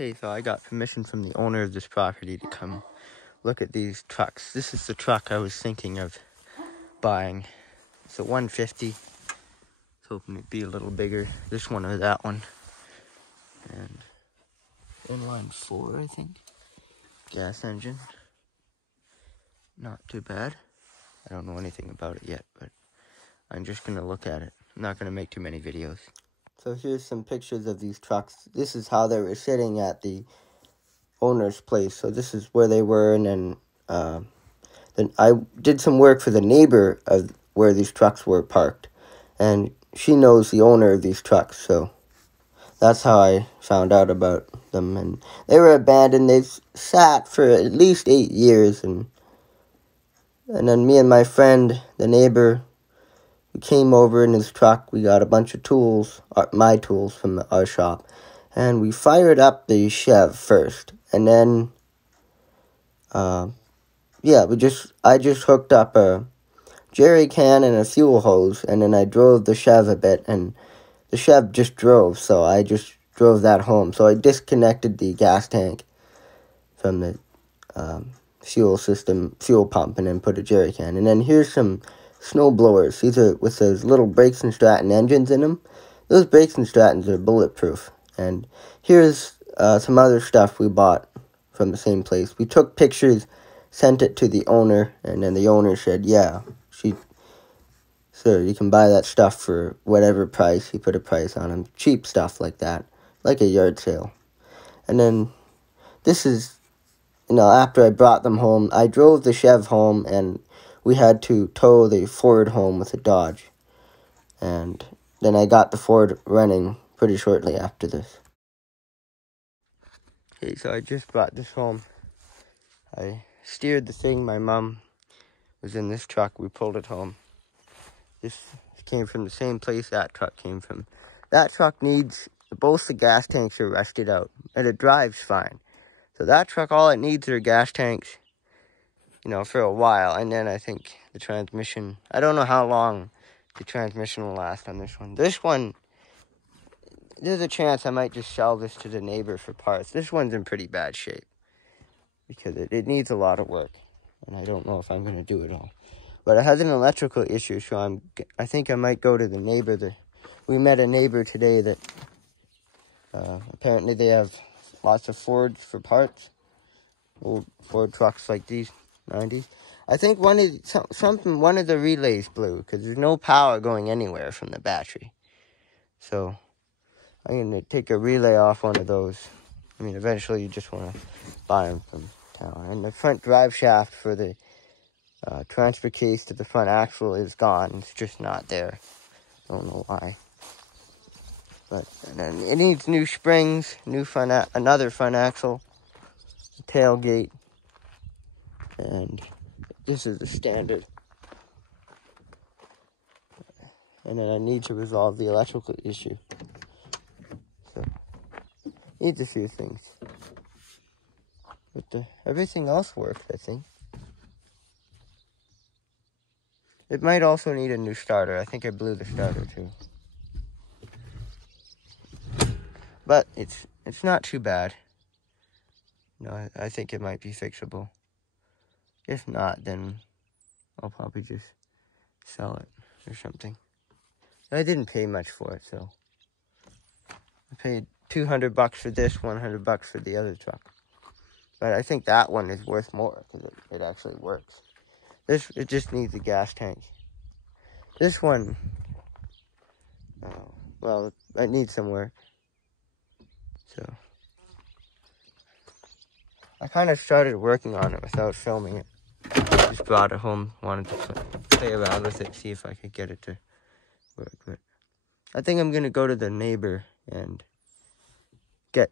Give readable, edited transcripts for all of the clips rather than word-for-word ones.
Okay, so I got permission from the owner of this property to come look at these trucks. This is the truck I was thinking of buying. It's a 150. I was hoping it'd be a little bigger. This one or that one. And inline 4, I think. Gas engine. Not too bad. I don't know anything about it yet, but I'm just going to look at it. I'm not going to make too many videos. So here's some pictures of these trucks. This is how they were sitting at the owner's place. So this is where they were, and then I did some work for the neighbor of where these trucks were parked, and she knows the owner of these trucks, so that's how I found out about them. And they were abandoned. They've sat for at least 8 years, and then me and my friend, the neighbor, we came over in his truck. We got a bunch of tools, my tools from our shop, and we fired up the Chev first, and then I just hooked up a jerry can and a fuel hose, and then I drove the Chev a bit, and the Chev just drove, so I just drove that home. So I disconnected the gas tank from the fuel pump, and then put a jerry can. And then here's some snow blowers. These are with those little Brakes and Stratton engines in them. Those Brakes and Strattons are bulletproof. And here's some other stuff we bought from the same place. We took pictures, sent it to the owner, and then the owner said, yeah, sir, you can buy that stuff for whatever price. He put a price on them. Cheap stuff like that, like a yard sale. And then this is, after I brought them home, I drove the Chev home, and we had to tow the Ford home with a Dodge. And then I got the Ford running pretty shortly after this. Okay, so I just brought this home. I steered the thing. My mom was in this truck. We pulled it home. This came from the same place that truck came from. That truck needs, both the gas tanks are rusted out, and it drives fine. So that truck, all it needs are gas tanks, for a while. And then I think the transmission, I don't know how long the transmission will last on this one. This one, there's a chance I might just sell this to the neighbor for parts. This one's in pretty bad shape because it needs a lot of work, and I don't know if I'm going to do it all. But it has an electrical issue, so I think I might go to the neighbor. We met a neighbor today that apparently they have lots of Fords for parts. Old Ford trucks like these, 90s. I think one of the relays blew because there's no power going anywhere from the battery. So I'm going to take a relay off one of those. I mean, eventually you just want to buy them from town. And the front drive shaft for the transfer case to the front axle is gone. It's just not there. I don't know why. But and then it needs new springs, another front axle, tailgate, and this is the standard. And then I need to resolve the electrical issue. So, needs a few things. But everything else works, I think. It might also need a new starter. I think I blew the starter too. But it's not too bad. I think it might be fixable. If not, then I'll probably just sell it or something. I didn't pay much for it, so I paid $200 for this, $100 for the other truck. But I think that one is worth more because it actually works. It just needs a gas tank. This one, well, it needs some work. So I kind of started working on it without filming it. Just brought it home, wanted to play around with it, see if I could get it to work. But I think I'm gonna go to the neighbor and get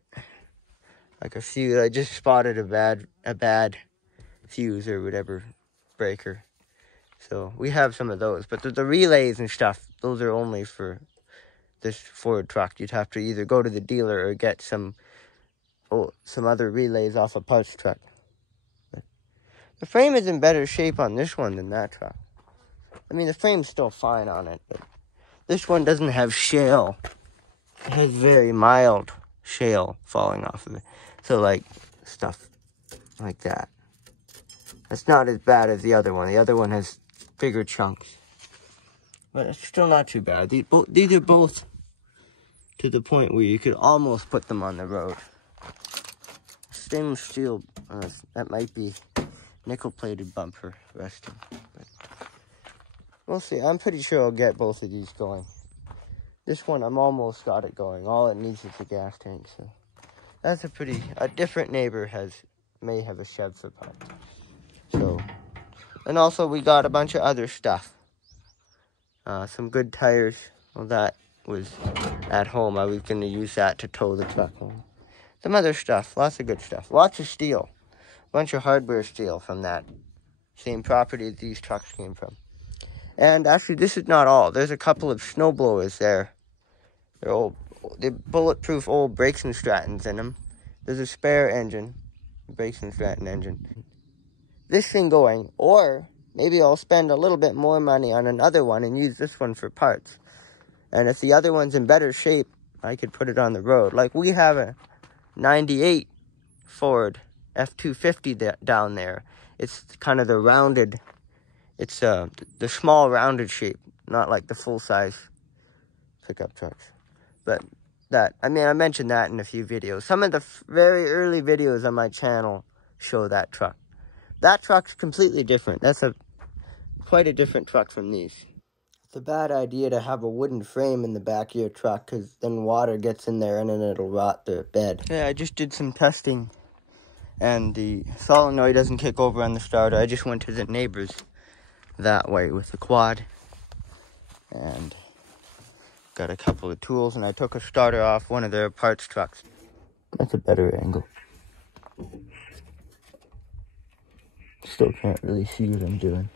like a fuse. I just spotted a bad fuse or whatever breaker. So we have some of those, but the relays and stuff, those are only for this Ford truck. You'd have to either go to the dealer or get some other relays off a parts truck. But the frame is in better shape on this one than that truck. I mean, the frame's still fine on it, but this one doesn't have shale. It has very mild shale falling off of it. So like stuff like that. It's not as bad as the other one. The other one has bigger chunks. But it's still not too bad. These are both to the point where you could almost put them on the road. Stainless steel, that might be nickel-plated bumper resting. But we'll see. I'm pretty sure I'll get both of these going. This one, I'm almost got it going. All it needs is a gas tank. So that's a different neighbor may have a shed for parts. So, and also we got a bunch of other stuff. Some good tires. Well, that was at home. I was going to use that to tow the truck home. Some other stuff. Lots of good stuff. Lots of steel. A bunch of hardware steel from that same property that these trucks came from. And actually, this is not all. There's a couple of snowblowers there. They're bulletproof old Brakes and Strattons in them. There's a spare engine. Brakes and Stratton engine. This thing going, or maybe I'll spend a little bit more money on another one and use this one for parts. And if the other one's in better shape, I could put it on the road. Like we have a 98 Ford F-250 down there. It's kind of the rounded, it's the small rounded shape, not like the full-size pickup trucks. But that, I mean, I mentioned that in a few videos. Some of the very early videos on my channel show that truck. That truck's completely different. That's quite a different truck from these. It's a bad idea to have a wooden frame in the back of your truck because then water gets in there and then it'll rot the bed. Yeah, I just did some testing and the solenoid doesn't kick over on the starter. I just went to the neighbors that way with the quad and got a couple of tools and I took a starter off one of their parts trucks. That's a better angle. Still can't really see what I'm doing.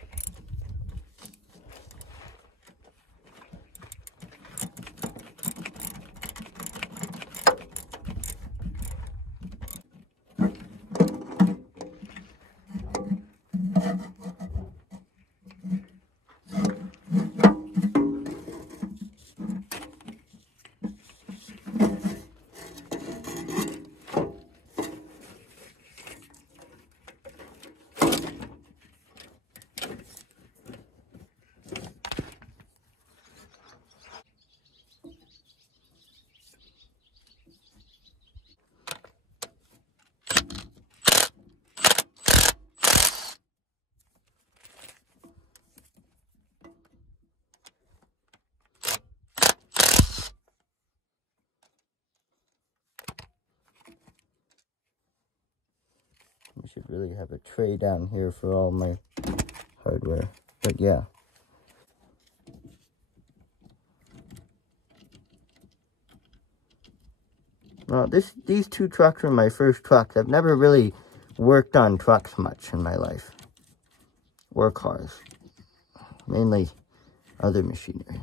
I should really have a tray down here for all my hardware, but yeah. Well, these two trucks are my first trucks. I've never really worked on trucks much in my life. Or cars. Mainly other machinery.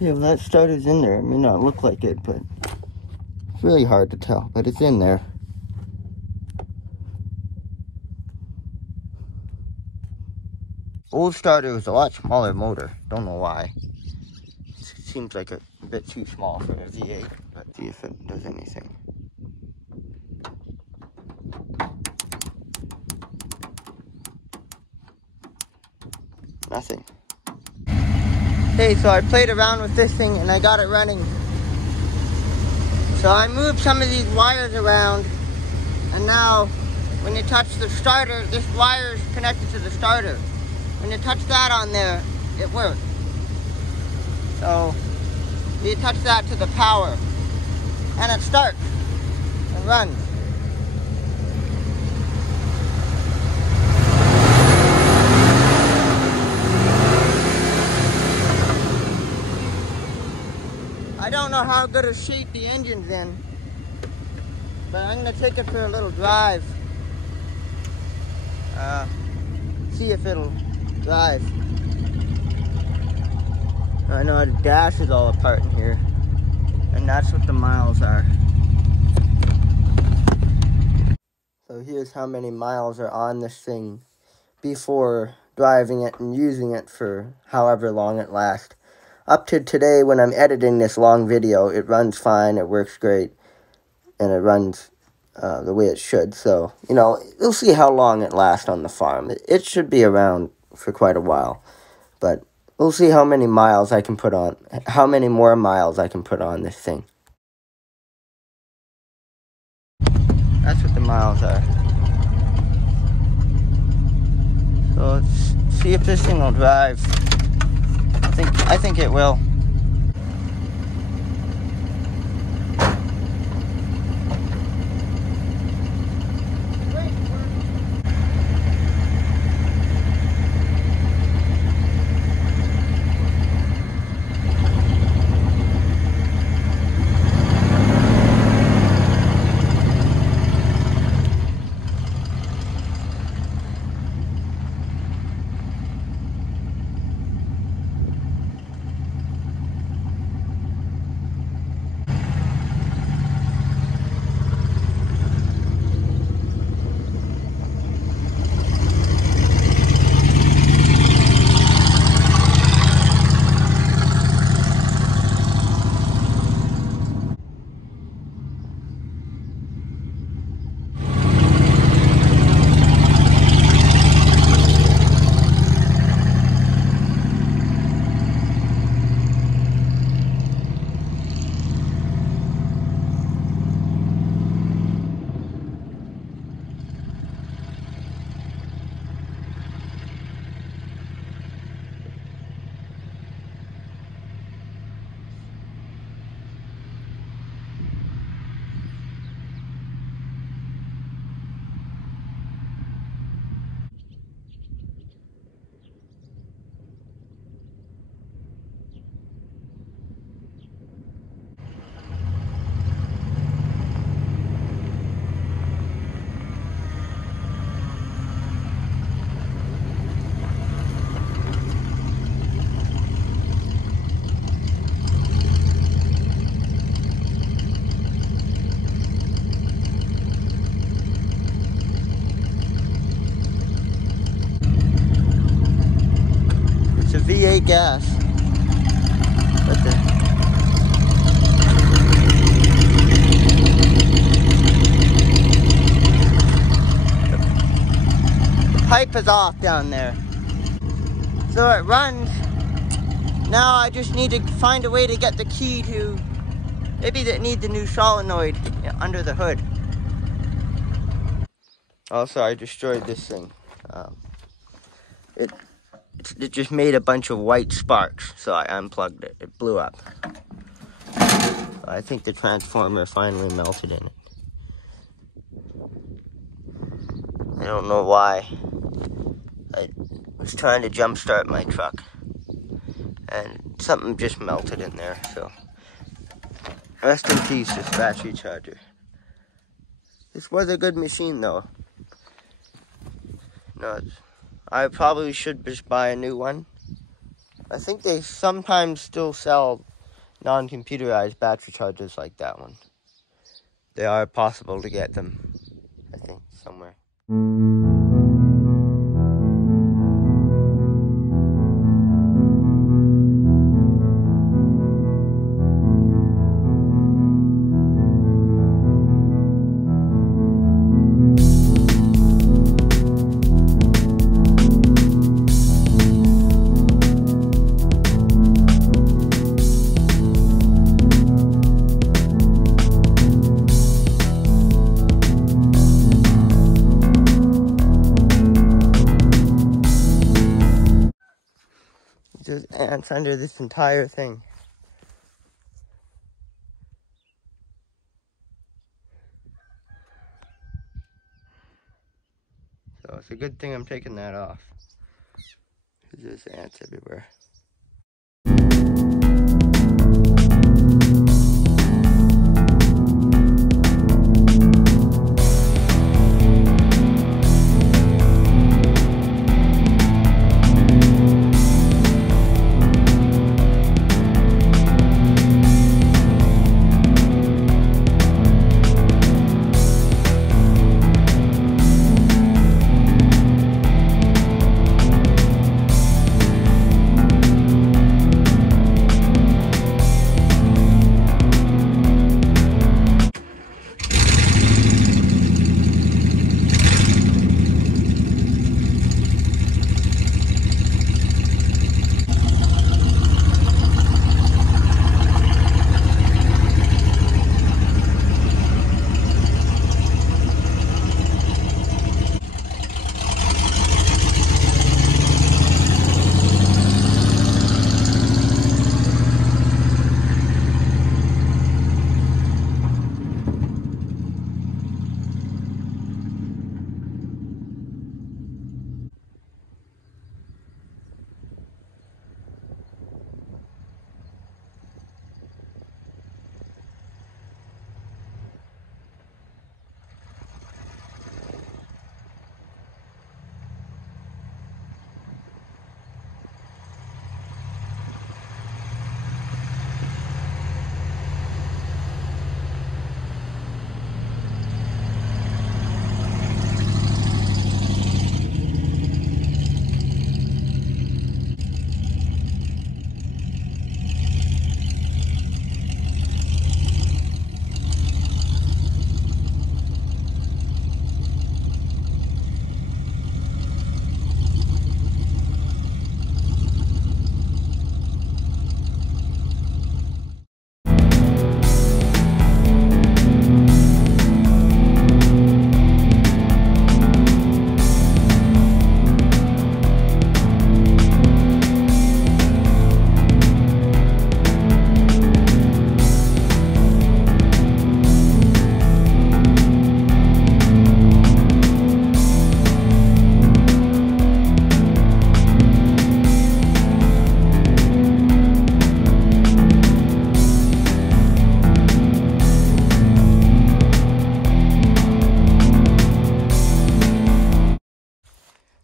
Yeah, well, that starter's in there. It may not look like it, but it's really hard to tell, but it's in there. Old starter was a lot smaller motor. Don't know why. It seems like a bit too small for a V8, but see if it does anything. Nothing. Hey, so I played around with this thing and I got it running. So I moved some of these wires around, and now when you touch the starter, this wire is connected to the starter. When you touch that on there, it works. So you touch that to the power and it starts and runs. I don't know how good a shape the engine's in, but I'm gonna take it for a little drive. See if it'll drive. I know the dash is all apart in here, and that's what the miles are. So here's how many miles are on this thing before driving it and using it for however long it lasts. Up to today, when I'm editing this long video, it runs fine, it works great, and it runs the way it should. So, you know, you'll see how long it lasts on the farm. It should be around for quite a while, but we'll see how many miles I can put on, how many more miles I can put on this thing. That's what the miles are. So let's see if this thing will drive. I think it will. V8 gas. Right there. The pipe is off down there. So it runs. Now I just need to find a way to get the key to, maybe they need the new solenoid under the hood. Also, I destroyed this thing. It just made a bunch of white sparks, so I unplugged it. It blew up. I think the transformer finally melted in it. I don't know why. I was trying to jump start my truck, and something just melted in there, so. Rest in peace, this battery charger. This was a good machine, though. No, I probably should just buy a new one. I think they sometimes still sell non-computerized battery chargers like that one. They are possible to get them, I think, somewhere. There's ants under this entire thing. So it's a good thing I'm taking that off. There's ants everywhere.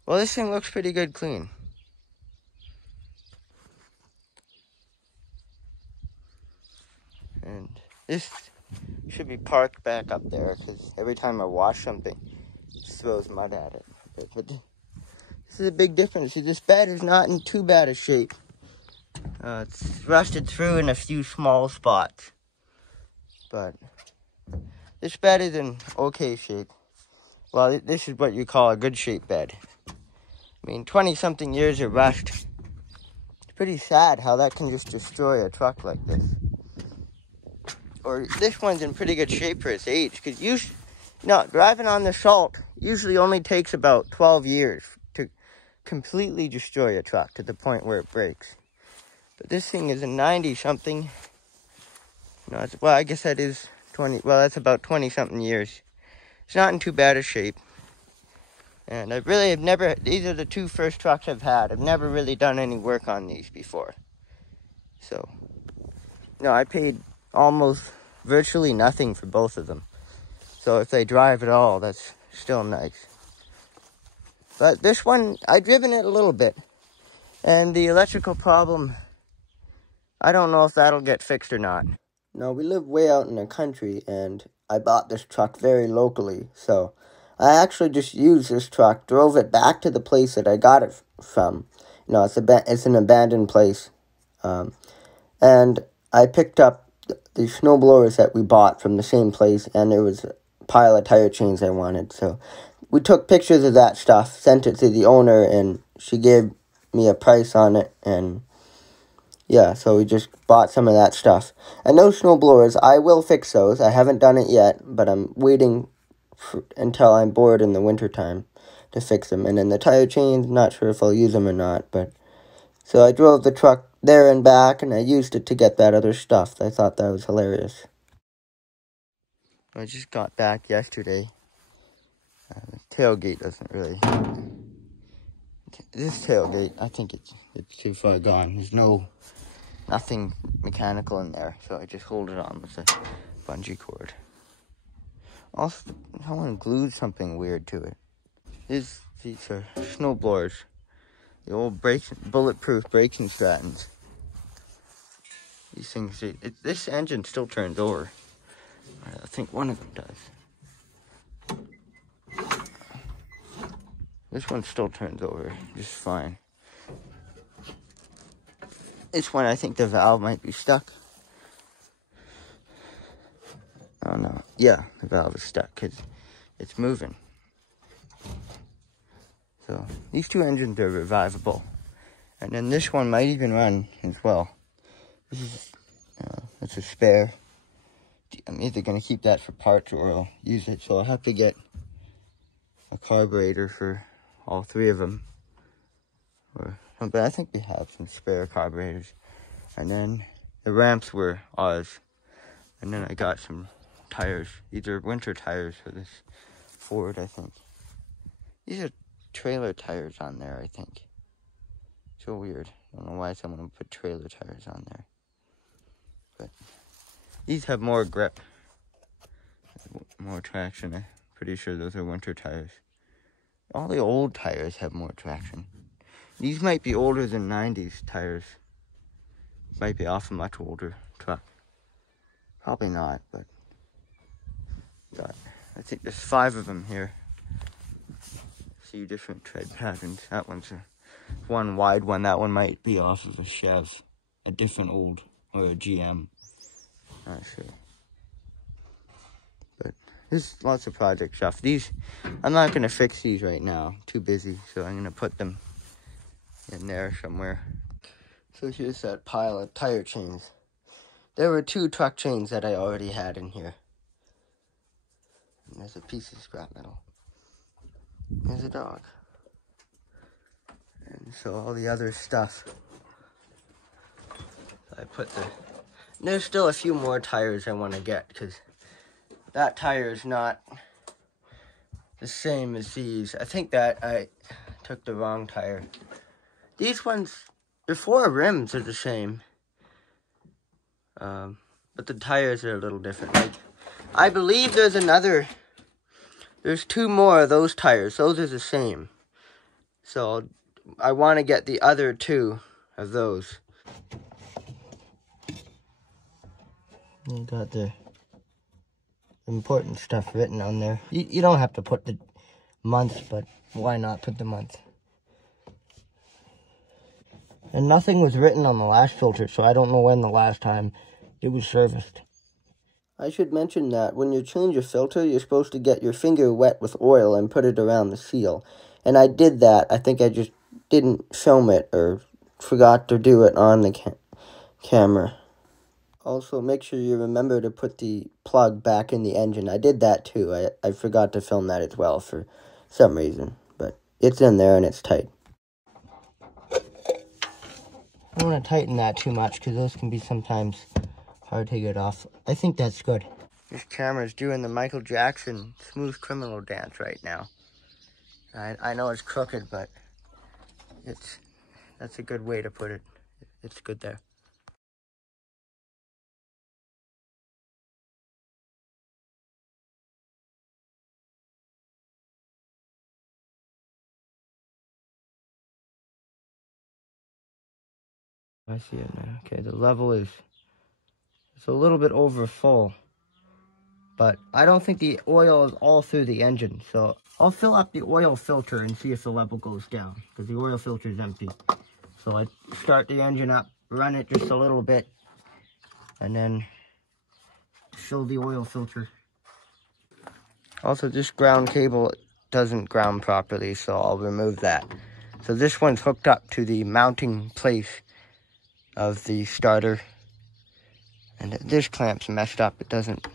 Well, this thing looks pretty good clean. And this should be parked back up there, because every time I wash something, it throws mud at it. But this is a big difference. See, this bed is not in too bad a shape. It's rusted through in a few small spots. But this bed is in okay shape. Well, this is what you call a good shape bed. I mean, 20-something years of rust. It's pretty sad how that can just destroy a truck like this. Or this one's in pretty good shape for its age. Because driving on the salt usually only takes about 12 years to completely destroy a truck to the point where it breaks. But this thing is a 90-something. Well, I guess that is 20. Well, that's about 20-something years. It's not in too bad a shape. And I really have never, these are the two first trucks I've had. I've never really done any work on these before. So, I paid almost virtually nothing for both of them. So if they drive at all, that's still nice. But this one, I've driven it a little bit. And the electrical problem, I don't know if that'll get fixed or not. No, we live way out in the country, and I bought this truck very locally, so I actually just used this truck, drove it back to the place that I got it from. It's an abandoned place. And I picked up the snowblowers that we bought from the same place, and there was a pile of tire chains I wanted. So we took pictures of that stuff, sent it to the owner, and she gave me a price on it, and yeah, so we just bought some of that stuff. And those snowblowers, I will fix those. I haven't done it yet, but I'm waiting until I'm bored in the wintertime to fix them. And then the tire chains, not sure if I'll use them or not, but So I drove the truck there and back, and I used it to get that other stuff. I thought that was hilarious. I just got back yesterday. The tailgate doesn't really... This tailgate, I think it's too far gone. There's nothing mechanical in there, so I just hold it on with a bungee cord. Also, someone glued something weird to it. These are snow blowers. The old bulletproof brakes and Stratons. These things, this engine still turns over. I think one of them does. This one still turns over just fine. This one, I think the valve might be stuck. Oh no, yeah, the valve is stuck because it's moving. So these two engines are revivable. And then this one might even run as well. This is, it's a spare. I'm either going to keep that for parts or I'll use it. So I'll have to get a carburetor for all three of them. But I think we have some spare carburetors. And then the ramps were ours. And then I got some tires. These are winter tires for this Ford, I think. These are trailer tires on there, I think. So weird. I don't know why someone would put trailer tires on there. But these have more grip. More traction. I'm pretty sure those are winter tires. All the old tires have more traction. These might be older than 90s tires. Might be off a much older truck. Probably not, but I think there's 5 of them here. See different tread patterns. That one's one wide one. That one might be off of a Chev, a different old, or a GM. Not sure. But there's lots of project stuff. These, I'm not going to fix these right now. Too busy, so I'm going to put them in there somewhere. So here's that pile of tire chains. There were 2 truck chains that I already had in here. And there's a piece of scrap metal. There's a dog. And so all the other stuff. I put there's still a few more tires I want to get, because that tire is not the same as these. I think that I took the wrong tire. These ones, the 4 rims are the same. But the tires are a little different. Like, I believe there's 2 more of those tires. Those are the same. So I want to get the other 2 of those. You got the important stuff written on there. You don't have to put the month, but why not put the month? And nothing was written on the last filter, so I don't know when the last time it was serviced. I should mention that when you change a filter, you're supposed to get your finger wet with oil and put it around the seal. And I did that. I think I just didn't film it or forgot to do it on the camera. Also, make sure you remember to put the plug back in the engine. I did that too. I forgot to film that as well for some reason. But it's in there and it's tight. I don't want to tighten that too much because those can be sometimes hard to get off. I think that's good. This camera's doing the Michael Jackson Smooth Criminal dance right now. I know it's crooked, but that's a good way to put it. It's good there. I see it now. Okay, the level it's a little bit over full, but I don't think the oil is all through the engine, so I'll fill up the oil filter and see if the level goes down, because the oil filter is empty. So I start the engine up, run it just a little bit, and then fill the oil filter. Also, this ground cable doesn't ground properly, so I'll remove that. So this one's hooked up to the mounting place of the starter, and this clamp's messed up. It doesn't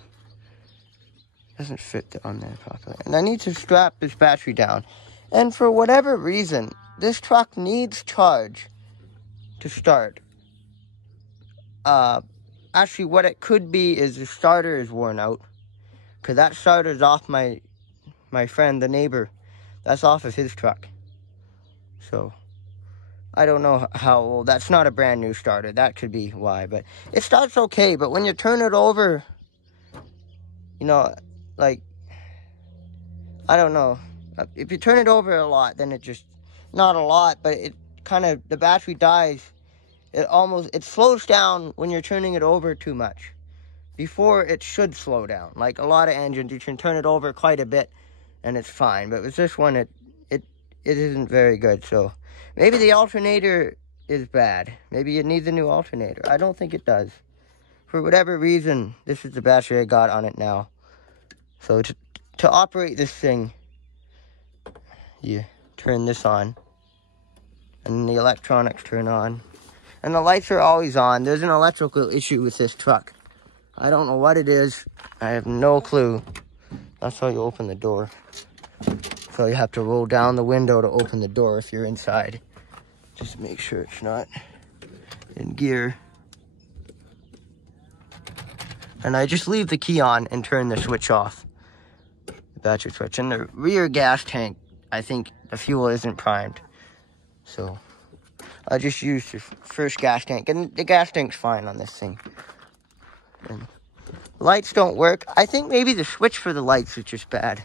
fit on there properly, and I need to strap this battery down. And for whatever reason, this truck needs charge. to start. Actually, what it could be is the starter is worn out. Because that starter's off my friend, the neighbor. That's off of his truck. So, I don't know how old. That's not a brand new starter. That could be why. But it starts okay. But when you turn it over, you know, like, I don't know. If you turn it over a lot, then it just, not a lot, but it kind of, the battery dies. It slows down when you're turning it over too much. Before, it should slow down. Like a lot of engines, you can turn it over quite a bit and it's fine. But with this one, it isn't very good. So maybe the alternator is bad. Maybe it needs a new alternator. I don't think it does. For whatever reason, this is the battery I got on it now. So to operate this thing, you turn this on. And the electronics turn on. And the lights are always on. There's an electrical issue with this truck. I don't know what it is. I have no clue. That's how you open the door. So you have to roll down the window to open the door if you're inside. Just make sure it's not in gear. And I just leave the key on and turn the switch off. The battery switch. And the rear gas tank, I think the fuel isn't primed. So I just used the first gas tank. And the gas tank's fine on this thing. And lights don't work. I think maybe the switch for the lights is just bad.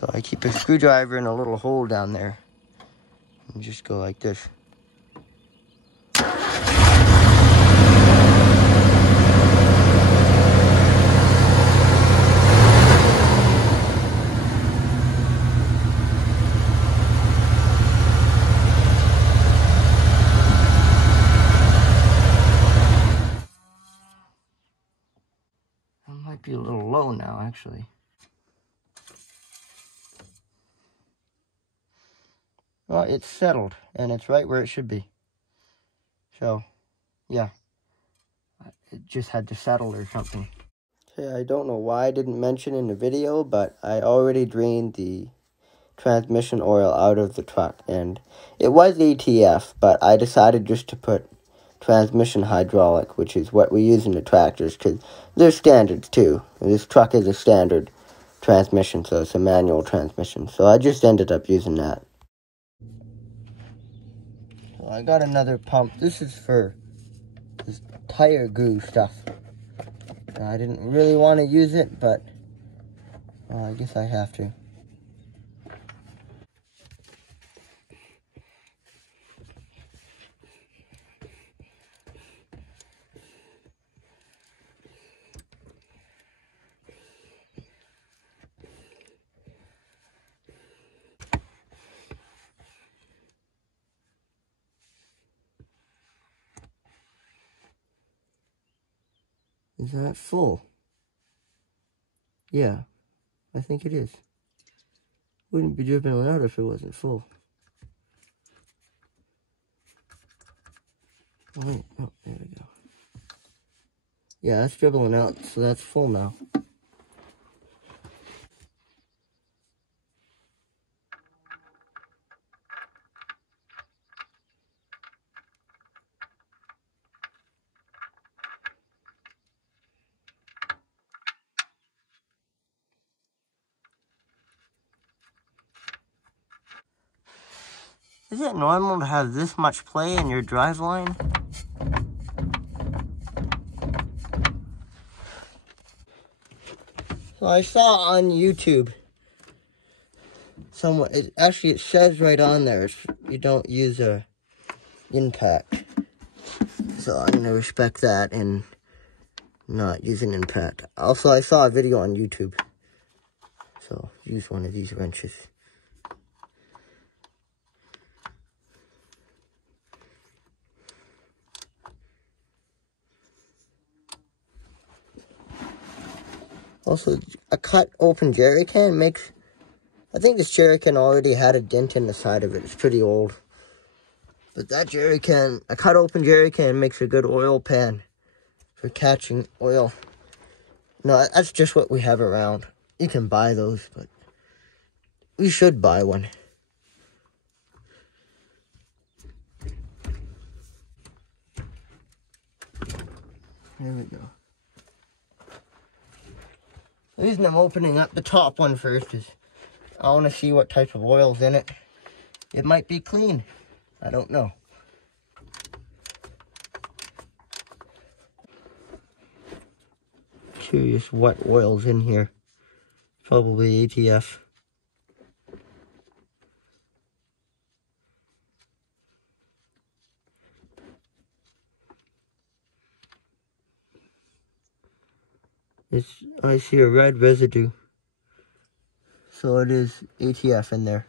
So I keep a screwdriver in a little hole down there. And just go like this. Might be a little low now, actually. Well, it's settled, and it's right where it should be. So, yeah. It just had to settle or something. Okay, I don't know why I didn't mention in the video, but I already drained the transmission oil out of the truck, and it was ATF, but I decided just to put transmission hydraulic, which is what we use in the tractors, because they're standards too. This truck is a standard transmission, so it's a manual transmission. So I just ended up using that. Well, I got another pump. This is for this tire goo stuff. I didn't really want to use it, but I guess I have to. Is that full? Yeah, I think it is. Wouldn't be dripping it out if it wasn't full. Oh, wait. Oh, there we go. Yeah, that's dribbling out, so that's full now. Is it normal to have this much play in your drive line? So I saw on YouTube, it says right on there, you don't use a impact. So I'm gonna respect that and not use an impact. Also, I saw a video on YouTube. So use one of these wrenches. Also, a cut open jerry can makes... I think this jerry can already had a dent in the side of it. It's pretty old. But that jerry can, a cut open jerry can makes a good oil pan for catching oil. No, that's just what we have around. You can buy those, but we should buy one. There we go. The reason I'm opening up the top one first is I want to see what type of oil's in it. It might be clean. I don't know. Curious what oil's in here. Probably ATF. I see a red residue. So it is ATF in there.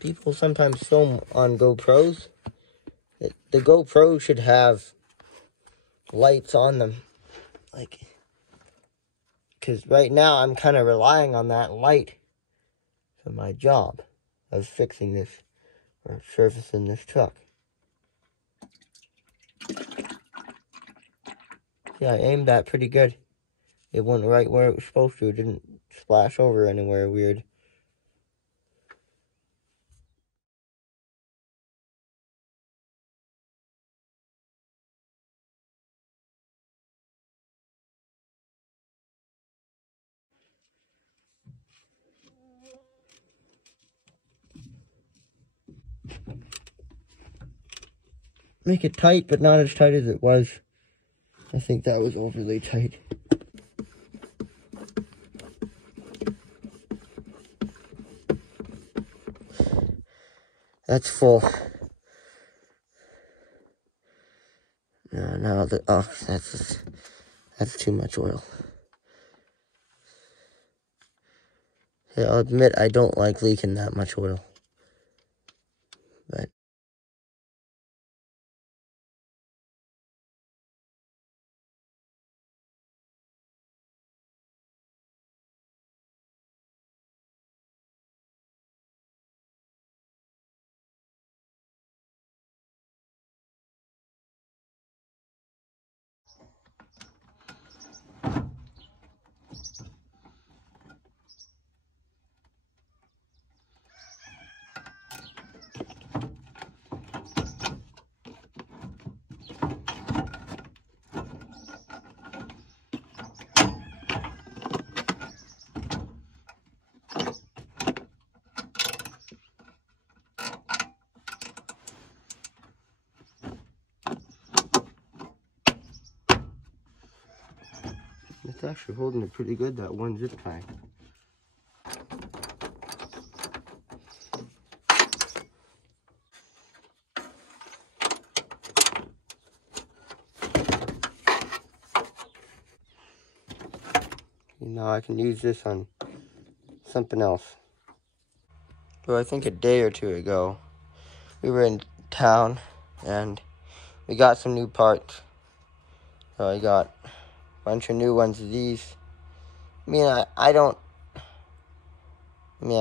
People sometimes film on GoPros. The GoPro should have lights on them. Because right now I'm kind of relying on that light for my job of fixing this or servicing this truck. Yeah, I aimed that pretty good. It went right where it was supposed to. It didn't splash over anywhere weird. Make it tight, but not as tight as it was. I think that was overly tight. That's full. No, that's too much oil. Yeah, I'll admit I don't like leaking that much oil. But it's actually holding it pretty good, that one zip tie. Now I can use this on something else. So I think a day or two ago, we were in town and we got some new parts. So I got a bunch of new ones of these. I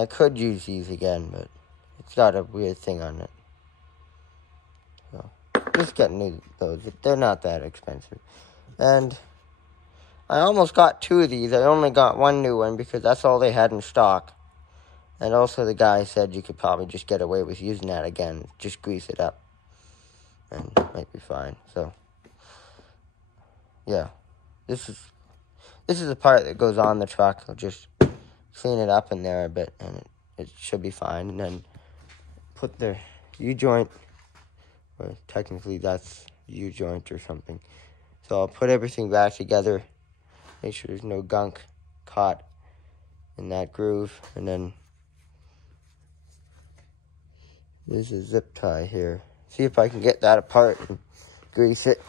could use these again, but it's got a weird thing on it. So just getting those. They're not that expensive. And I almost got two of these. I only got one new one because that's all they had in stock. And also the guy said you could probably just get away with using that again. Just grease it up. And it might be fine. So, yeah. This is the part that goes on the truck. I'll just clean it up in there a bit and it should be fine. And then put the U-joint, or technically that's U-joint or something. So I'll put everything back together. Make sure there's no gunk caught in that groove. And then there's a zip tie here. See if I can get that apart and grease it.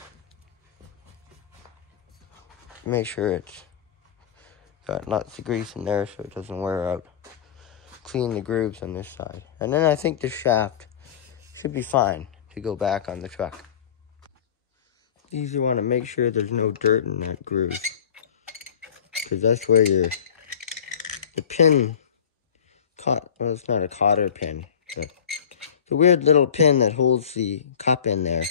Make sure it's got lots of grease in there so it doesn't wear out. Clean the grooves on this side. And then I think the shaft should be fine to go back on the truck. You want to make sure there's no dirt in that groove, because that's where the pin caught. Well, it's not a cotter pin, but the weird little pin that holds the cup in there.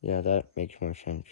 Yeah, that makes more sense.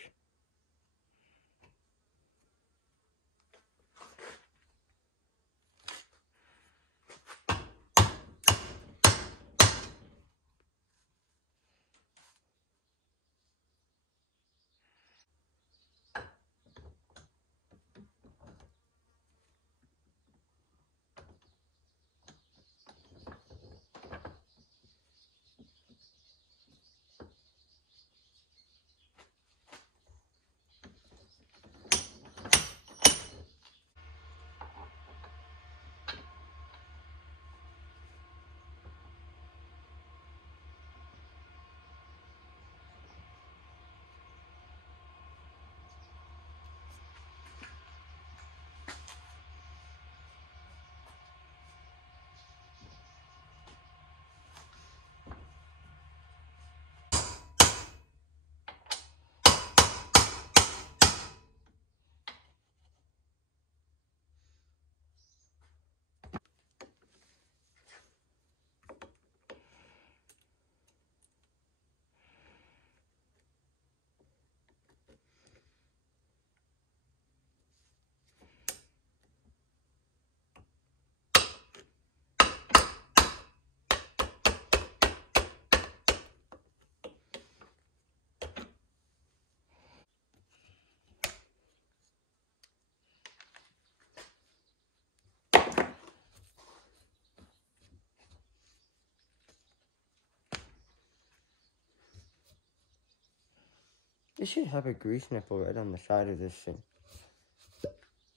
They should have a grease nipple right on the side of this thing.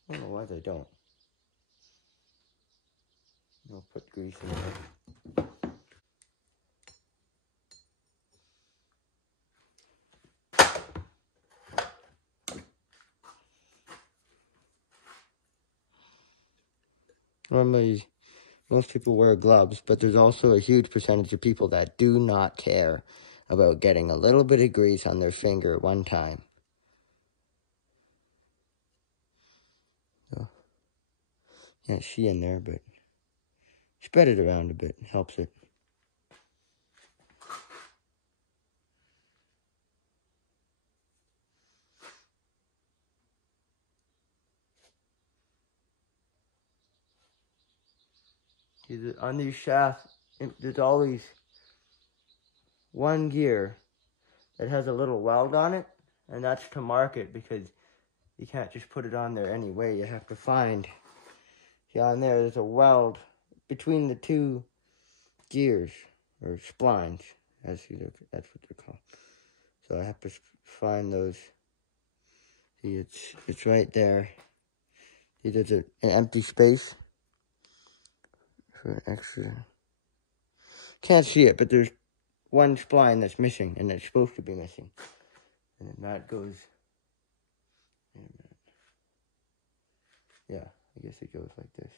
I don't know why they don't. I'll put grease in there. Normally, most people wear gloves, but there's also a huge percentage of people that do not care about getting a little bit of grease on their finger at one time. So, can't see in there, but spread it around a bit. Helps it. On these shafts, there's always one gear that has a little weld on it, and that's to mark it, because you can't just put it on there anyway. You have to find, see on there's a weld between the two gears, or splines, that's what they're called. So I have to find those. See, it's right there. See, there's an empty space for an extra. Can't see it, but there's one spline that's missing, and it's supposed to be missing. And then that goes. Yeah, I guess it goes like this.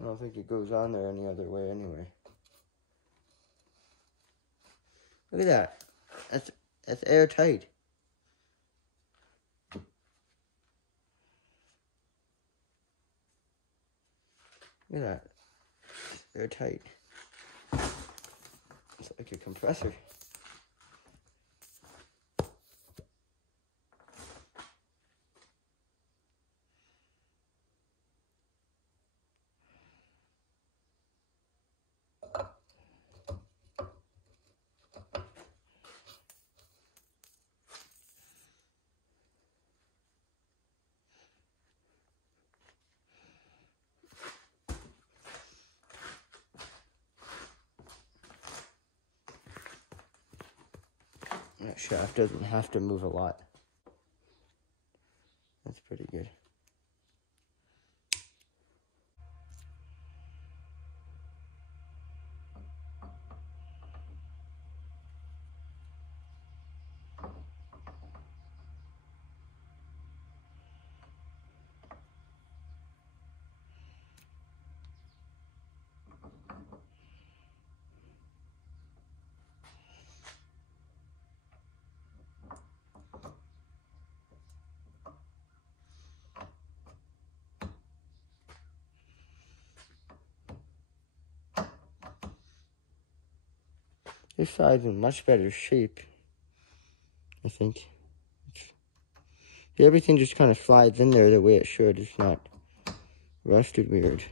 I don't think it goes on there any other way anyway. Look at that. That's airtight. Look at that. Airtight. It's like a compressor. That shaft doesn't have to move a lot. That's pretty good. This side's in much better shape, I think. Everything just kind of slides in there the way it should. It's not rusted weird.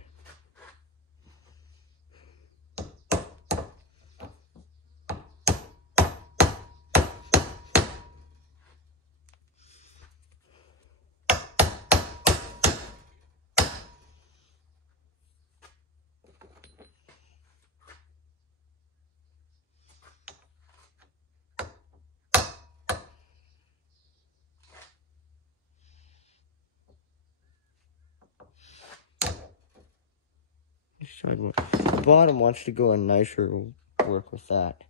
The bottom wants to go in nicer. We'll work with that.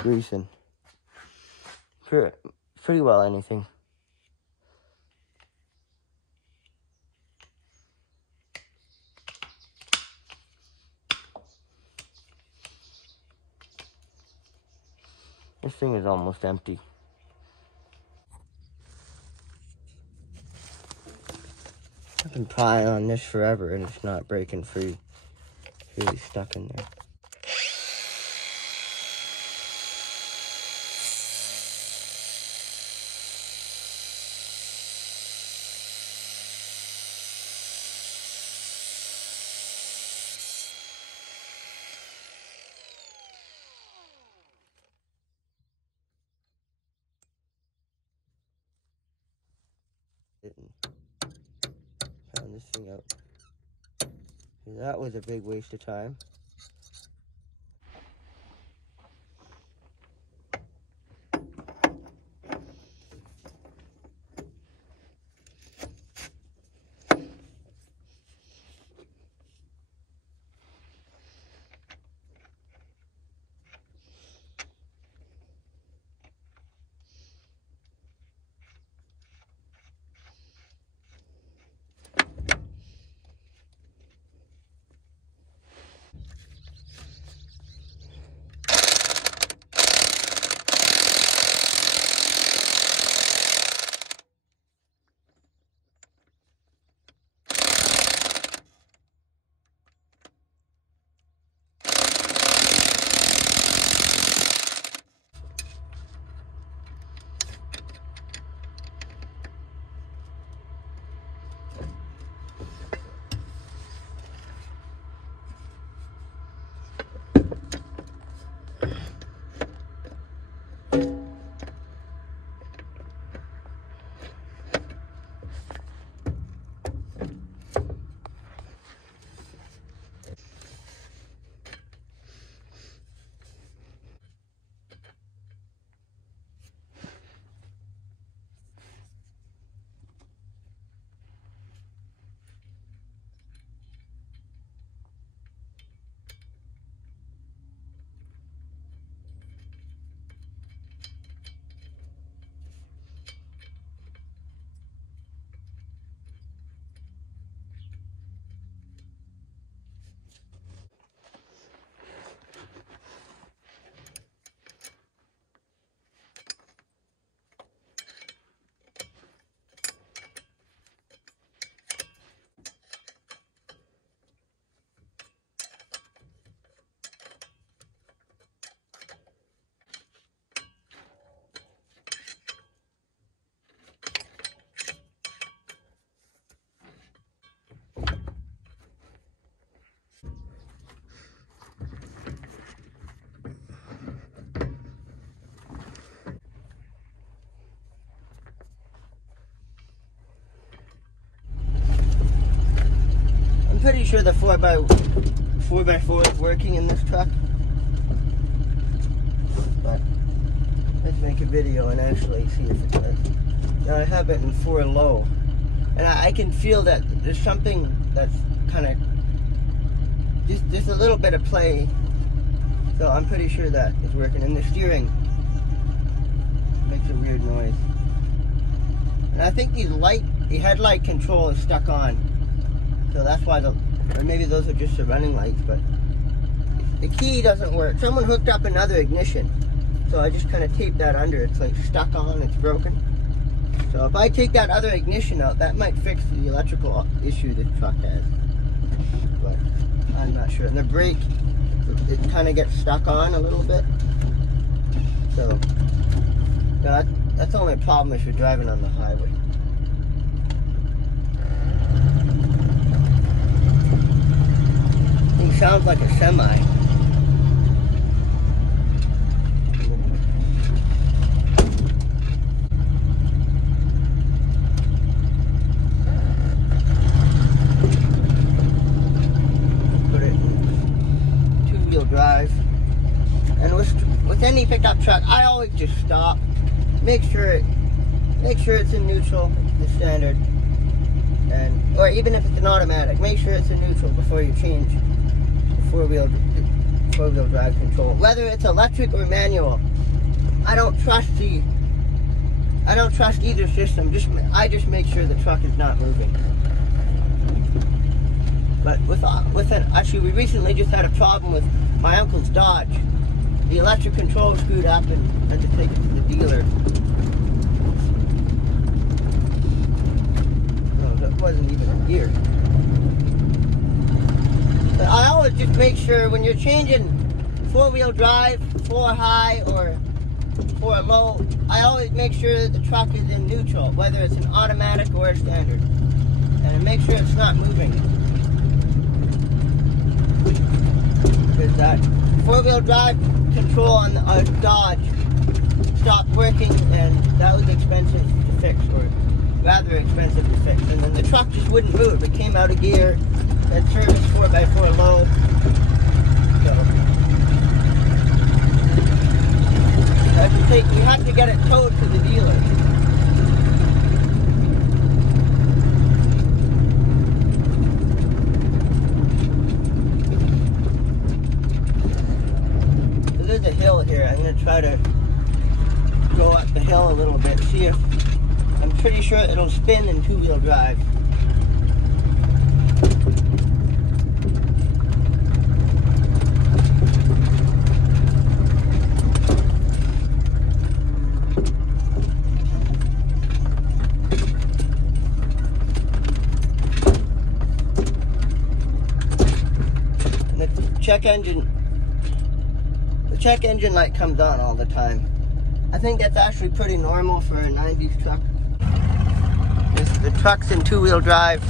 greasing. Pretty well anything. This thing is almost empty. I've been prying on this forever and it's not breaking free. It's really stuck in there. Found this thing out. That was a big waste of time. I'm pretty sure the 4x4 is working in this truck. But let's make a video and actually see if it does. Now I have it in 4 low. And I can feel that there's something that's kind of, just a little bit of play. So I'm pretty sure that is working. And the steering makes a weird noise. And I think the headlight control is stuck on. So that's why or maybe those are just the running lights, but the key doesn't work. Someone hooked up another ignition. So I just kind of taped that under. It's like stuck on, it's broken. So if I take that other ignition out, that might fix the electrical issue the truck has. But I'm not sure. And the brake, it kind of gets stuck on a little bit. So that's the only problem if you're driving on the highway. It sounds like a semi. Put it in 2-wheel drive. And with any pickup truck, I always just stop. Make sure it's in neutral, the standard. Or even if it's an automatic, make sure it's in neutral before you change the four-wheel drive control, whether it's electric or manual. I don't trust either system. I just make sure the truck is not moving. But actually, we recently just had a problem with my uncle's Dodge. The electric control screwed up and had to take it to the dealer. No, that wasn't even a gear. But I always just make sure when you're changing four-wheel drive, floor high or for low, I always make sure that the truck is in neutral, whether it's an automatic or a standard. And make sure it's not moving. Because that four-wheel drive control on the Dodge stopped working, and that was expensive to fix, or rather expensive to fix. And then the truck just wouldn't move. It came out of gear and serviced 4x4 low. So we had to get it towed to the dealer. There's a hill here. I'm going to try to go up the hill a little bit, see if, I'm pretty sure it'll spin in two-wheel drive. And the check engine light comes on all the time. I think that's actually pretty normal for a 90s truck. The truck's in two-wheel drive.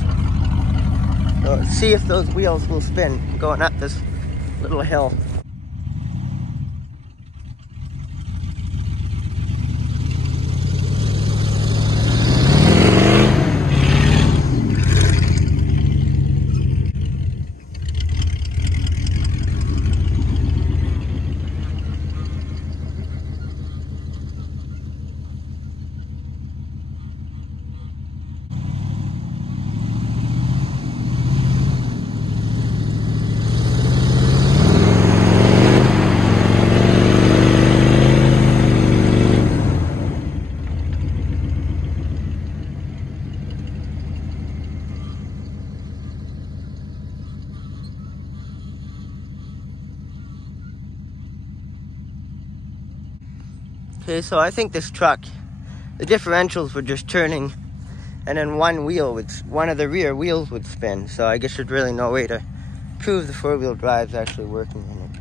So let's see if those wheels will spin going up this little hill. Okay, so I think this truck, the differentials were just turning, and then one of the rear wheels would spin. So I guess there's really no way to prove the four-wheel drive's actually working in it.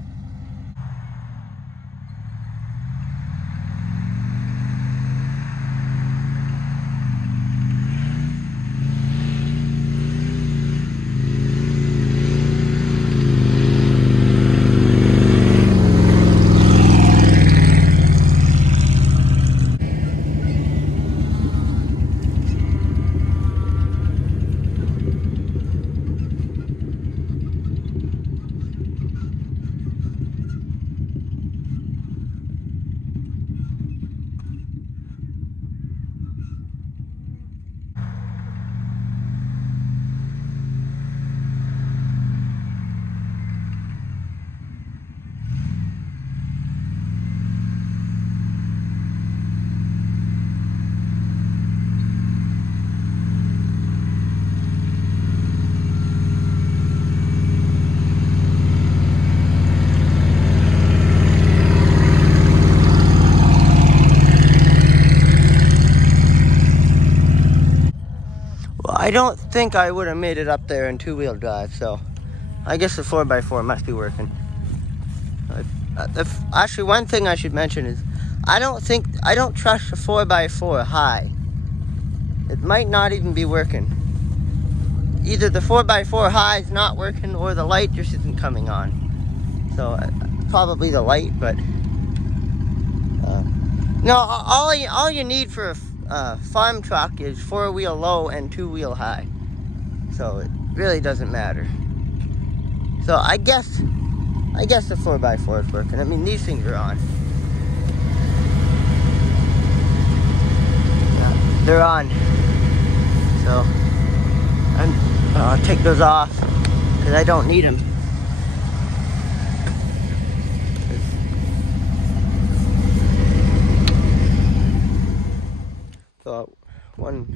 I don't think I would have made it up there in two-wheel drive, so I guess the 4x4 must be working. Actually, one thing I should mention is I don't trust the 4x4 high. It might not even be working. Either the 4x4 high is not working or the light just isn't coming on. So probably the light, but no, all you need for a farm truck is four-wheel low and two-wheel high. So it really doesn't matter. So I guess the 4x4 is working. I mean, these things are on. Yeah, they're on. So I'll take those off because I don't need them.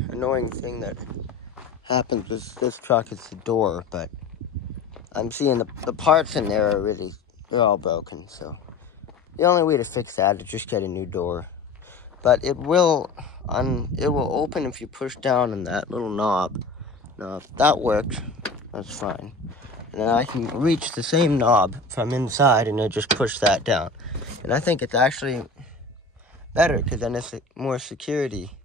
annoying thing that happens with this truck is the door, but I'm seeing the parts in there are they're all broken, so the only way to fix that is just get a new door. But it will open if you push down on that little knob. Now, if that works, that's fine. And then I can reach the same knob from inside and I just push that down. And I think it's actually better because then it's more security.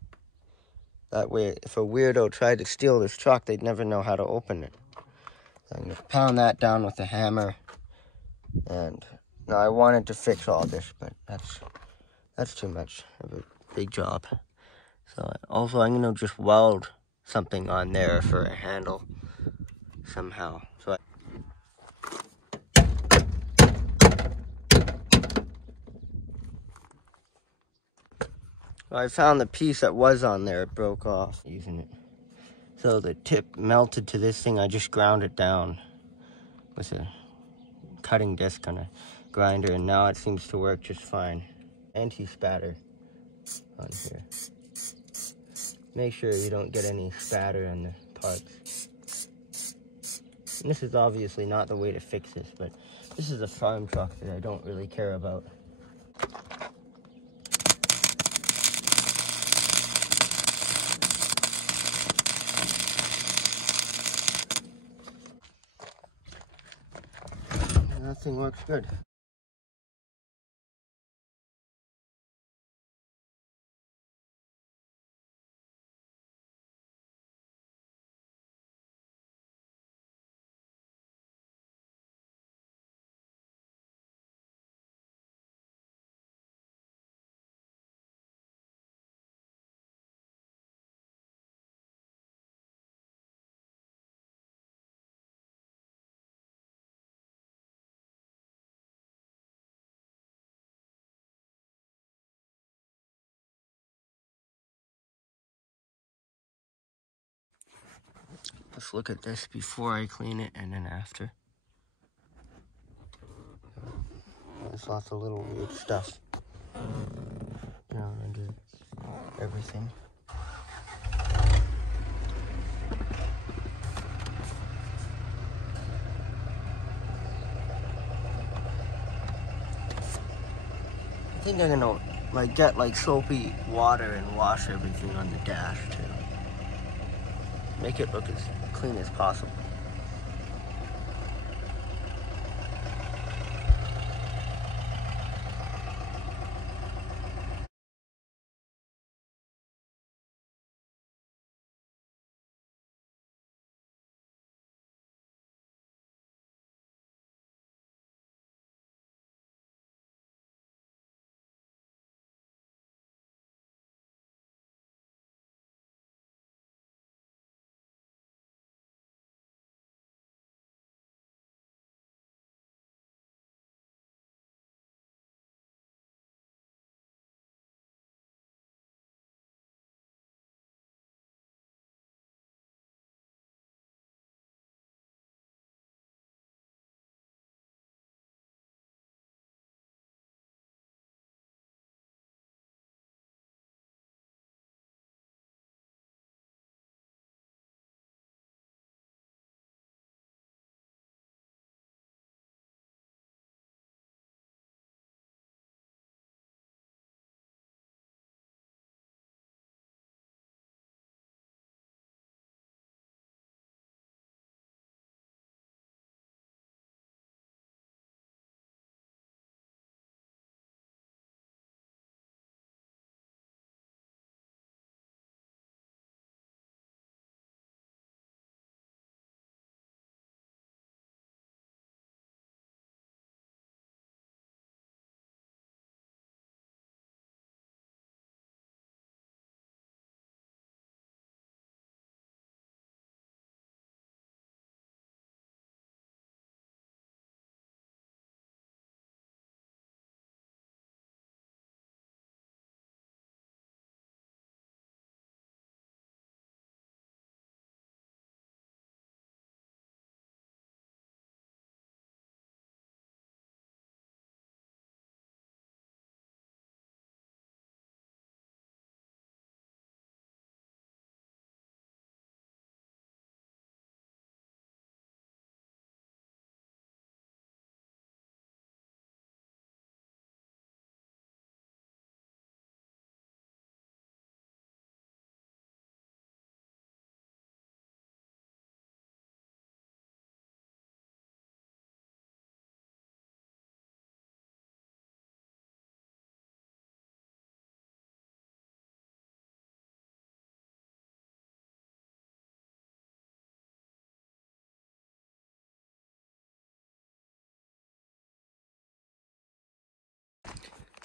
That way, if a weirdo tried to steal this truck, they'd never know how to open it. So I'm going to pound that down with a hammer. And now I wanted to fix all this, but that's too much of a big job. So also I'm going to just weld something on there for a handle somehow. So I found the piece that was on there. It broke off using it. So the tip melted to this thing. I just ground it down with a cutting disc on a grinder, and now it seems to work just fine. Anti-spatter on here. Make sure you don't get any spatter in the parts. And this is obviously not the way to fix this, but this is a farm truck that I don't really care about. And that thing works good. Let's look at this before I clean it and then after. There's lots of little weird stuff down under everything. I think I'm gonna get soapy water and wash everything on the dash too. Make it look as clean as possible.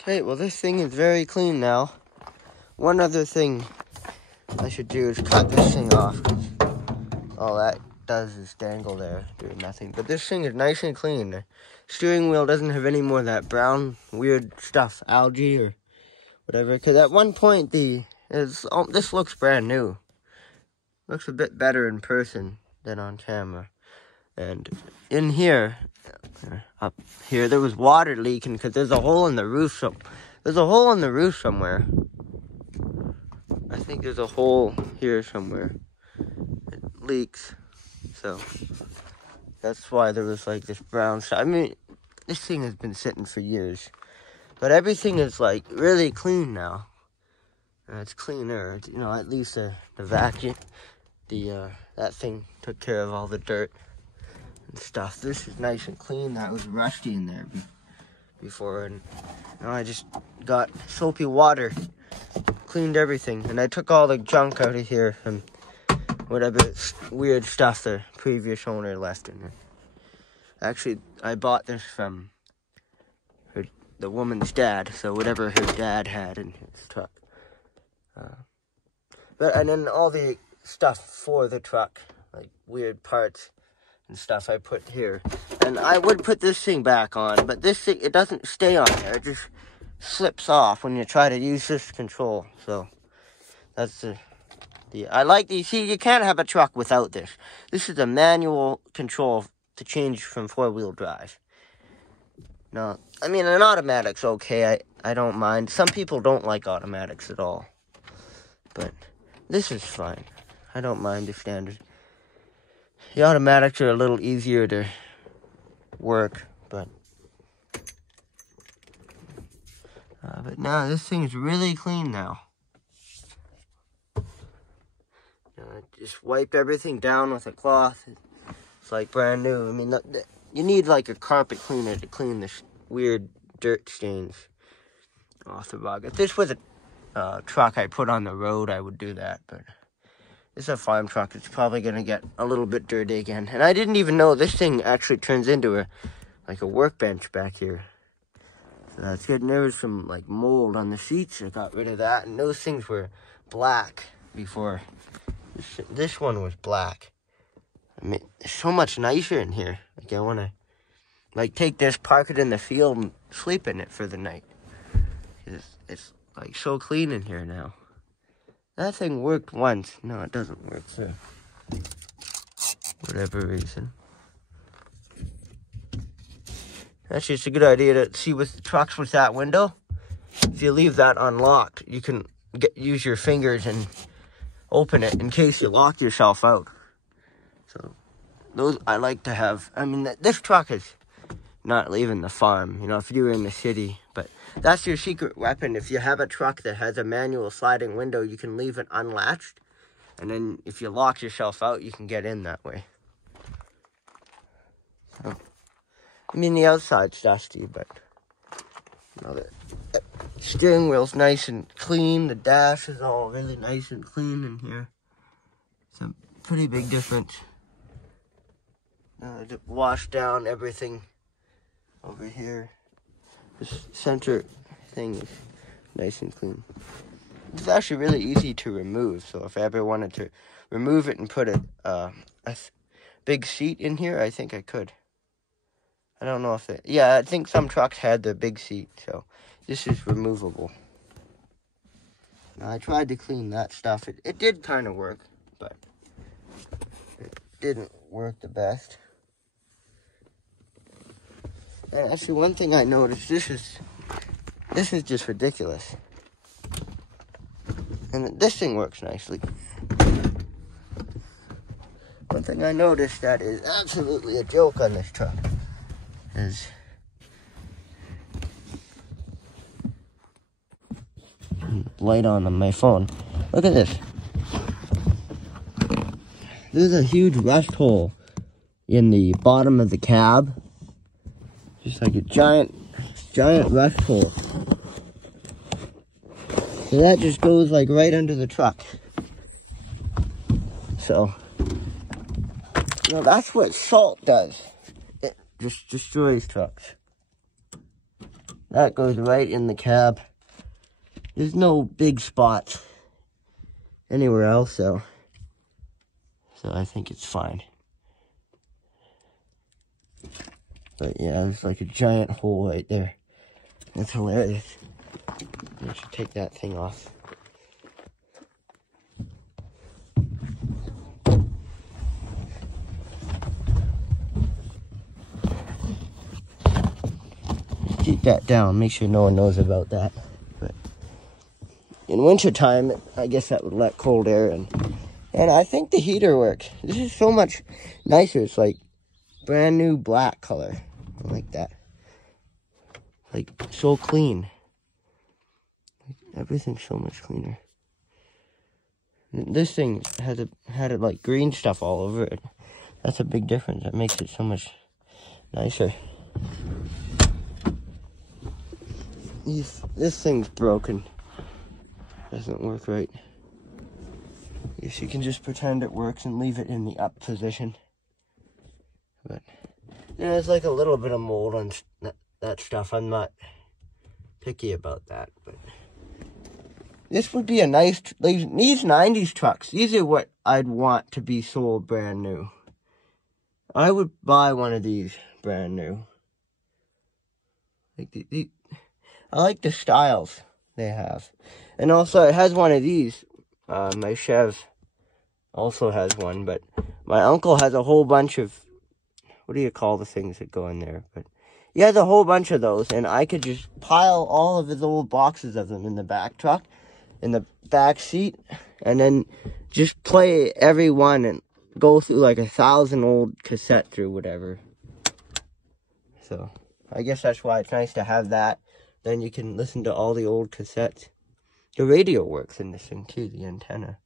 Okay, well this thing is very clean now. One other thing I should do is cut this thing off, 'cause all that does is dangle there, doing nothing. But this thing is nice and clean. The steering wheel doesn't have any more of that brown, weird stuff, algae or whatever. Because at one point, this looks brand new. Looks a bit better in person than on camera. And in here, up here, there was water leaking because there's a hole in the roof. So there's a hole in the roof somewhere. I think there's a hole here somewhere. It leaks. So that's why there was like this brown stuff. I mean, this thing has been sitting for years. But everything is like really clean now. It's cleaner. You know, at least the vacuum, that thing took care of all the dirt and stuff. This is nice and clean. That was rusty in there before, and now I just got soapy water, cleaned everything, and I took all the junk out of here and whatever weird stuff the previous owner left in it. Actually, I bought this from the woman's dad, so whatever her dad had in his truck. And then all the stuff for the truck, like weird parts and stuff, I put here. And I would put this thing back on, but this thing, it doesn't stay on there. It just slips off when you try to use this control. So that's I like these. See, you can't have a truck without this. This is a manual control to change from four-wheel drive. No, I mean, an automatic's okay. I don't mind. Some people don't like automatics at all. But this is fine. I don't mind the standard. The automatics are a little easier to work, but now this thing's really clean now. Just wipe everything down with a cloth. It's like brand new. I mean, you need like a carpet cleaner to clean this weird dirt stains off the rug. If this was a truck I put on the road, I would do that, but it's a farm truck. It's probably going to get a little bit dirty again. And I didn't even know this thing actually turns into a workbench back here. So that's good. And there was some like mold on the seats. I got rid of that. And those things were black before. This one was black. I mean, it's so much nicer in here. Like, I want to, like, take this, park it in the field, and sleep in it for the night. It's like, so clean in here now. That thing worked once. No, it doesn't work for whatever reason. Actually, it's a good idea to see with the trucks with that window. If you leave that unlocked, you can use your fingers and open it in case you lock yourself out. So those I like to have. I mean, this truck is not leaving the farm, you know, if you were in the city. But that's your secret weapon. If you have a truck that has a manual sliding window, you can leave it unlatched. And then if you lock yourself out, you can get in that way. So, I mean, the outside's dusty, but you know, the steering wheel's nice and clean. The dash is all really nice and clean in here. It's a pretty big difference. To wash down everything over here. This center thing is nice and clean. It's actually really easy to remove, so if I ever wanted to remove it and put a big seat in here, I think I could. I don't know if I think some trucks had the big seat, so this is removable. Now, I tried to clean that stuff. It did kind of work, but it didn't work the best. And actually, one thing I noticed, this is just ridiculous. And this thing works nicely. One thing I noticed that is absolutely a joke on this truck is light on my phone. Look at this. There's a huge rust hole in the bottom of the cab. Just like a giant rust hole. So that just goes like right under the truck. So, you know, that's what salt does. It just destroys trucks. That goes right in the cab. There's no big spots anywhere else, though. So I think it's fine. But yeah, there's like a giant hole right there. That's hilarious. I should take that thing off. Keep that down. Make sure no one knows about that. But in wintertime, I guess that would let cold air in. And I think the heater works. This is so much nicer. It's like brand new black color. I like that. Like so clean. Everything's so much cleaner. This thing had like green stuff all over it. That's a big difference. That makes it so much nicer. This thing's broken. Doesn't work right. I guess you can just pretend it works and leave it in the up position. But there's like a little bit of mold on that stuff. I'm not picky about that, but this would be a nice, these 90s trucks, these are what I'd want to be sold brand new. I would buy one of these brand new. Like I like the styles they have. And also it has one of these. My Chev also has one, but my uncle has a whole bunch of, what do you call the things that go in there? But he has a whole bunch of those, and I could just pile all of his old boxes of them in the back truck, in the back seat, and then just play every one and go through like 1,000 old cassette through whatever. So I guess that's why it's nice to have that. Then you can listen to all the old cassettes. The radio works in this thing too. The antenna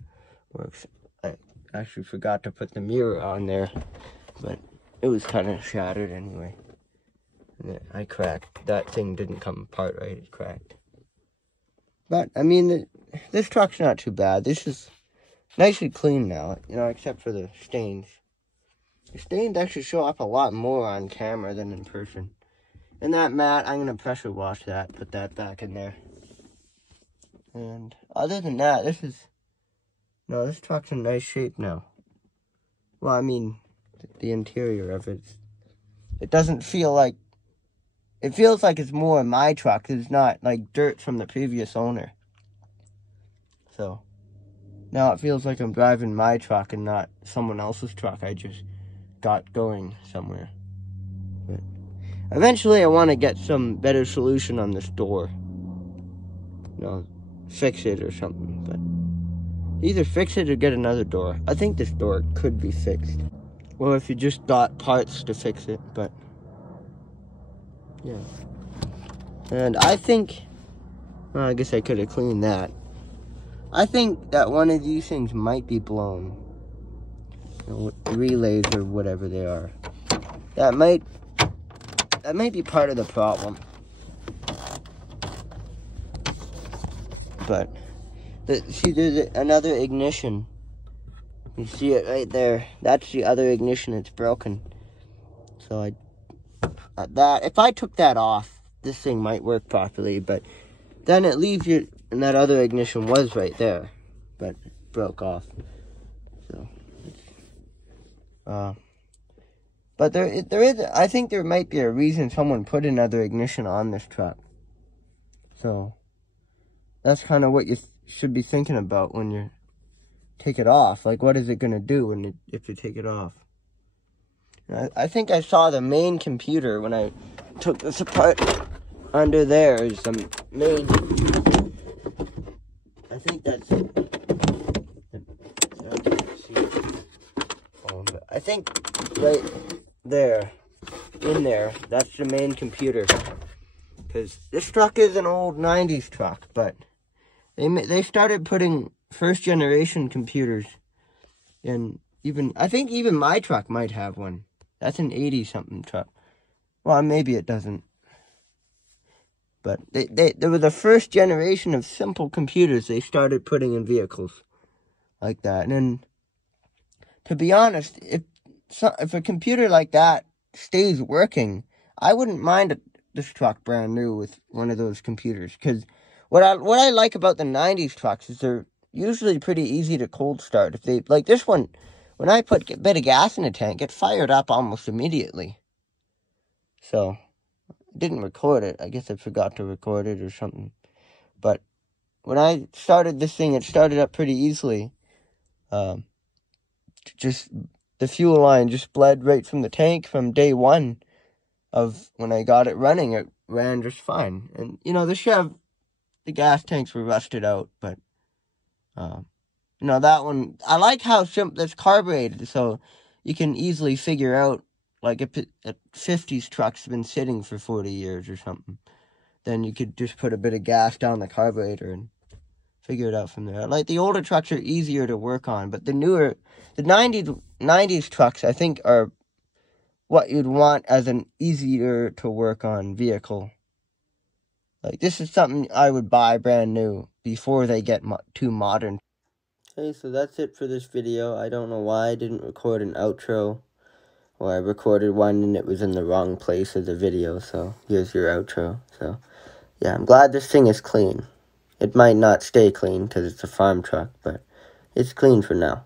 works. I actually forgot to put the mirror on there, but it was kind of shattered anyway. And I cracked. That thing didn't come apart right. It cracked. But I mean, this truck's not too bad. This is nicely clean now, you know, except for the stains. The stains actually show up a lot more on camera than in person. And that mat, I'm going to pressure wash that, put that back in there. And other than that, this truck's in nice shape now. Well, I mean, the interior of it, it doesn't feel like, it feels like it's more my truck. It's not like dirt from the previous owner. So, now it feels like I'm driving my truck and not someone else's truck I just got going somewhere. But eventually I want to get some better solution on this door. You know, fix it or something. But either fix it or get another door. I think this door could be fixed. Or if you just got parts to fix it, but yeah. And I think, well, I guess I could have cleaned that. I think that one of these things might be blown. You know, relays or whatever they are. That might be part of the problem. But see, there's another ignition. You see it right there. That's the other ignition. It's broken. So if I took that off, this thing might work properly. But then it leaves you, and that other ignition was right there, but it broke off. So, but there is. I think there might be a reason someone put another ignition on this truck. So that's kind of what you should be thinking about when you take it off. Like, what is it going to do if you take it off? I think I saw the main computer when I took this apart. Under there is the main. I think that's. I can't see the phone, but I think right there, in there, that's the main computer. Because this truck is an old 90s truck, but they started putting first generation computers in. I think even my truck might have one. That's an 80-something truck. Well, maybe it doesn't. But they were the first generation of simple computers they started putting in vehicles like that. And to be honest, if a computer like that stays working, I wouldn't mind this truck brand new with one of those computers. Because what I like about the 90s trucks is they're usually pretty easy to cold start. If they, like this one, when I put a bit of gas in the tank, it fired up almost immediately. So, I didn't record it. I guess I forgot to record it or something. But when I started this thing, it started up pretty easily. Just the fuel line just bled right from the tank from day one of when I got it running. It ran just fine. And, you know, the Chev, the gas tanks were rusted out, but, you know, that one, I like how simple it's carbureted, so you can easily figure out, like, if a 50s truck's been sitting for 40 years or something, then you could just put a bit of gas down the carburetor and figure it out from there. Like, the older trucks are easier to work on, but the 90s trucks, I think, are what you'd want as an easier to work on vehicle. Like, this is something I would buy brand new before they get too modern. Okay, so that's it for this video. I don't know why I didn't record an outro, or I recorded one and it was in the wrong place of the video, so here's your outro. So, yeah, I'm glad this thing is clean. It might not stay clean because it's a farm truck, but it's clean for now.